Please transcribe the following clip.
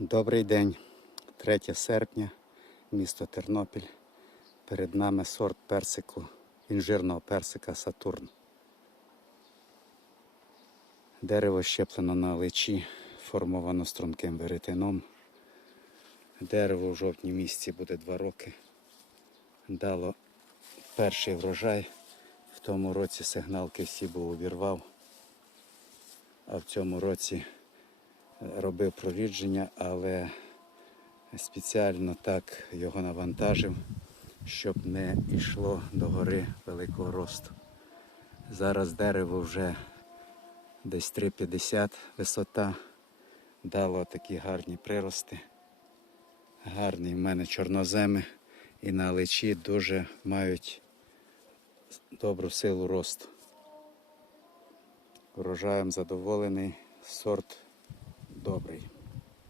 Добрий день, 3 серпня, місто Тернопіль. Перед нами сорт персику, інжирного персика Сатурн. Дерево щеплено на личі, формовано струнким веретеном. Дерево в жовтні місяці буде 2 роки. Дало перший врожай. В тому році сигналки всі був обірвав, а в цьому році робив прорідження, але спеціально так його навантажив, щоб не йшло до гори великого росту. Зараз дерево вже десь 3,50 висота, дало такі гарні прирости. Гарні в мене чорноземи і на личі дуже мають добру силу росту. Урожаєм задоволений, сорт добрий.